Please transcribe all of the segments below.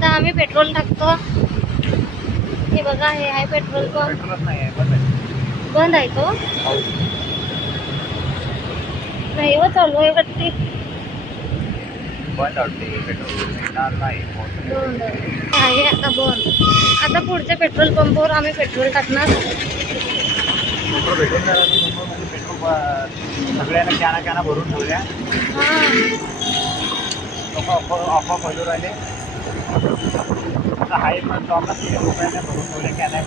इथं आम्ही पेट्रोल टाकतो. हे बघा, हे आहे पेट्रोल पंप. बंद आहे तो. नाही व चालू आहे वाटते. बंद आहे आता बंद. आता पुढच्या पेट्रोल पंपावर आम्ही पेट्रोल टाकणार. पेट्रोल सगळ्यांना कॅना भरून ठेवल्या. ऑफर भरून राहिले. हाय पण रुपयाने भरून ठेवल्या कॅना.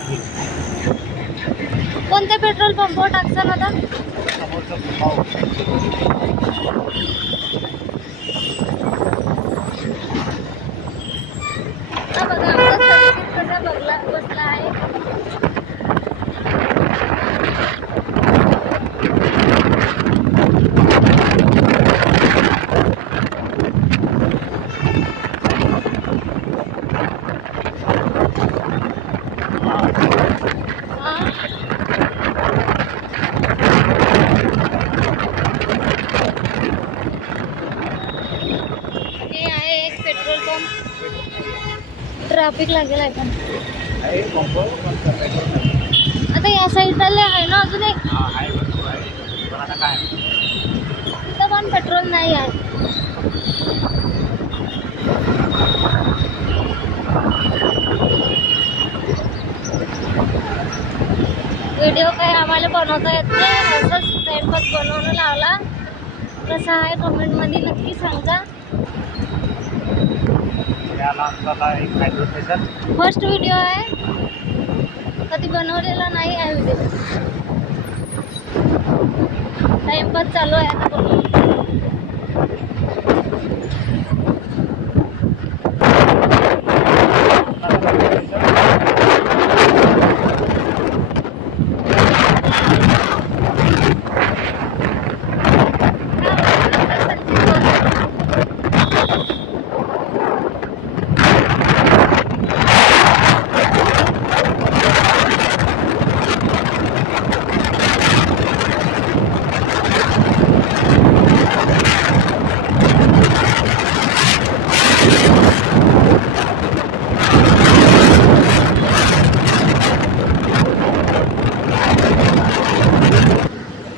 कोणत्या पेट्रोल पंपावर टाकसान आता? समोरचं भाव. बघा आमचा कसा बसला आहे. हे आहे एक पेट्रोल पंप. ट्रॅफिक लागेल आहे पण. आता या साईडला आहे ना अजून एक. तिथं पण पेट्रोल नाही आहे. व्हिडिओ काही आम्हाला बनवता येत नाही. असंच टाइमपास बनवून लावला. कसा आहे कमेंटमध्ये नक्की सांगा. फर्स्ट व्हिडिओ आहे. कधी बनवलेला नाही आहे व्हिडिओ. टाइमपास चालू आहे आता बनवून.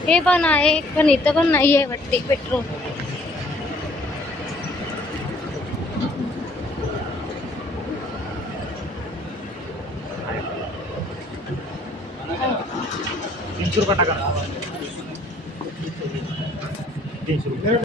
हे पण आहे पण इथं पण नाही आहे वाटते पेट्रोल. ₹300 टाका. ₹300.